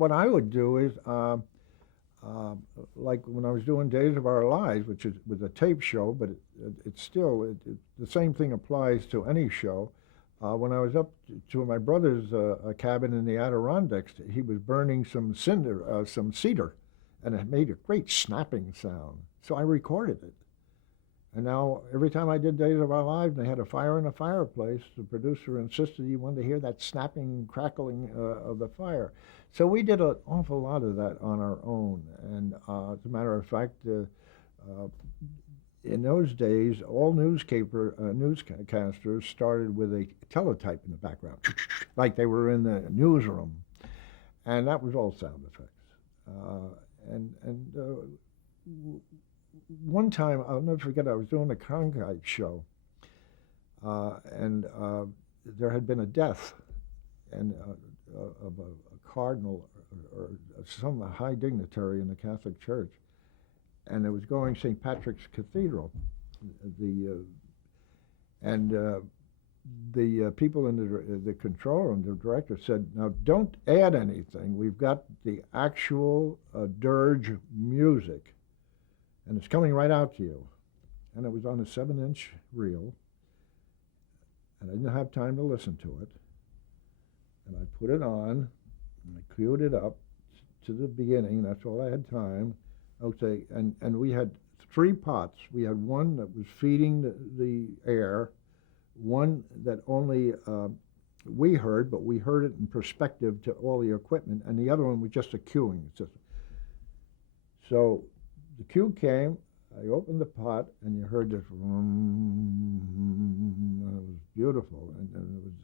what I would do is, like when I was doing Days of Our Lives, which was a tape show, but it's still the same thing applies to any show. When I was up to my brother's cabin in the Adirondacks, he was burning some cedar, and it made a great snapping sound. So I recorded it. And now, every time I did Days of Our Lives and they had a fire in the fireplace, the producer insisted he wanted to hear that snapping, crackling of the fire. So we did an awful lot of that on our own. And as a matter of fact, in those days, all newscasters started with a teletype in the background, like they were in the newsroom. And that was all sound effects. And one time, I'll never forget, I was doing a Cronkite show, and there had been a death and of a cardinal or some high dignitary in the Catholic Church, and it was going St. Patrick's Cathedral. The people in the control room, the director said, "Now don't add anything. We've got the actual dirge music, and it's coming right out to you." And it was on a 7-inch reel, and I didn't have time to listen to it. And I put it on, and I queued it up to the beginning. That's all I had time. Okay, and we had 3 pots. We had one that was feeding the air, one that only we heard, but we heard it in perspective to all the equipment, and the other one was just a cueing system. So the cue came, I opened the pot, and you heard this, and it was beautiful, and it was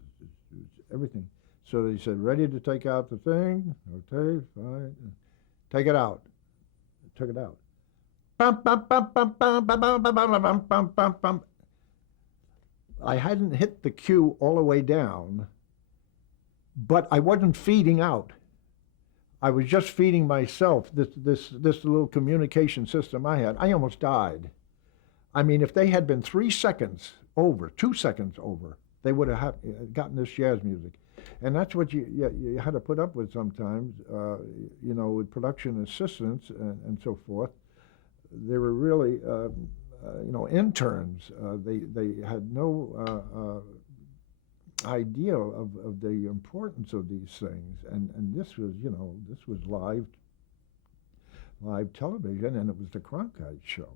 everything. So they said, "Ready to take out the thing?" Okay, fine. Take it out. I took it out. Bum, bum, bum, bum, bum, bum, bum, bum, bum, bum, bum, bum, bum. I hadn't hit the cue all the way down, but I wasn't feeding out. I was just feeding myself this little communication system I had. I almost died. I mean, if they had been 3 seconds over, 2 seconds over, they would have gotten this jazz music. And that's what you had to put up with sometimes, with production assistants and so forth. They were really, interns. They had no idea of the importance of these things, and this was live television, and it was the Cronkite show.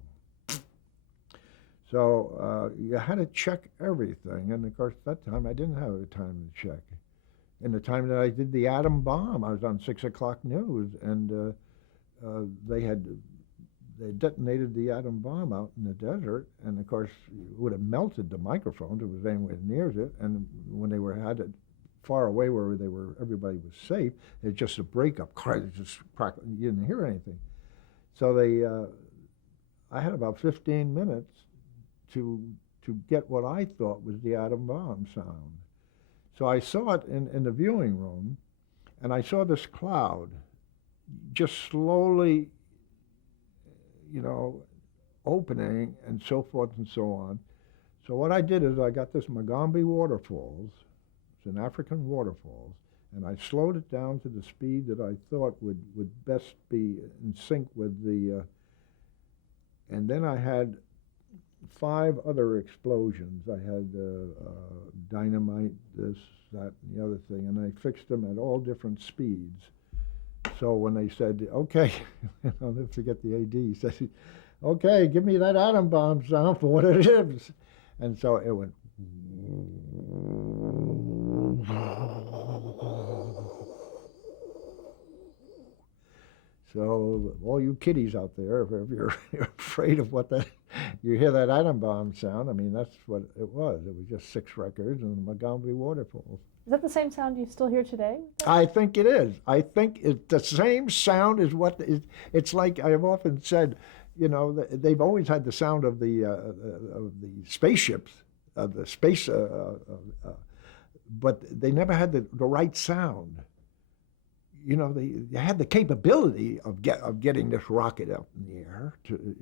So you had to check everything, and of course that time I didn't have the time to check. In the time that I did the atom bomb, I was on 6 o'clock news, and they detonated the atom bomb out in the desert, and of course it would have melted the microphones. It was anywhere near it, and when they had it far away where everybody was safe, it's just a breakup. Just you didn't hear anything. So I had about 15 minutes to get what I thought was the atom bomb sound. So I saw it in the viewing room, and I saw this cloud just slowly, opening and so forth and so on. So what I did is I got this Magombe waterfalls. It's an African waterfalls, and I slowed it down to the speed that I thought would best be in sync with the. And then I had 5 other explosions. I had dynamite, this, that, and the other thing, and I fixed them at all different speeds. So when they said, "Okay," I'll never forget the AD, he said, "Okay, give me that atom bomb sound for what it is." And so it went. So all you kiddies out there, if you're afraid of you hear that atom bomb sound, I mean, that's what it was. It was just 6 records and the Magombe waterfalls. Is that the same sound you still hear today? I think it is. I think it's the same sound as what it's like. I've often said, they've always had the sound of the spaceships, of the space, but they never had the right sound. They had the capability of getting this rocket up in the air to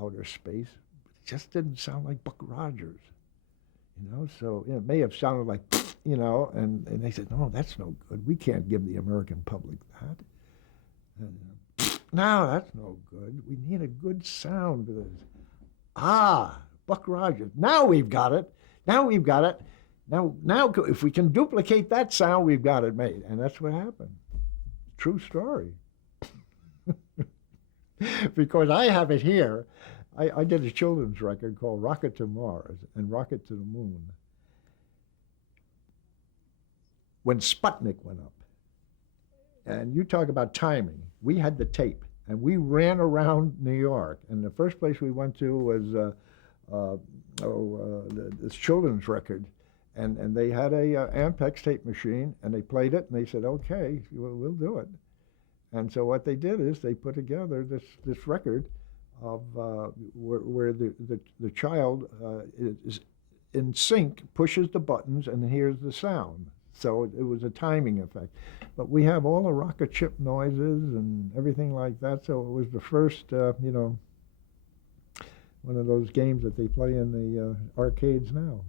outer space, but it just didn't sound like Buck Rogers. So it may have sounded like, and they said, no, that's no good. We can't give the American public that. And, no, that's no good. We need a good sound for this. Buck Rogers. Now we've got it. Now we've got it. Now, if we can duplicate that sound, we've got it made. And that's what happened. True story. Because I have it here. I did a children's record called Rocket to Mars and Rocket to the Moon. When Sputnik went up, and you talk about timing, we had the tape, and we ran around New York. And the first place we went to was this children's record. And they had a Ampex tape machine, and they played it, and they said, okay, we'll do it. And so what they did is they put together this record of where the child is in sync, pushes the buttons, and hears the sound. So it was a timing effect. But we have all the rocket ship noises and everything like that, so it was the first, one of those games that they play in the arcades now.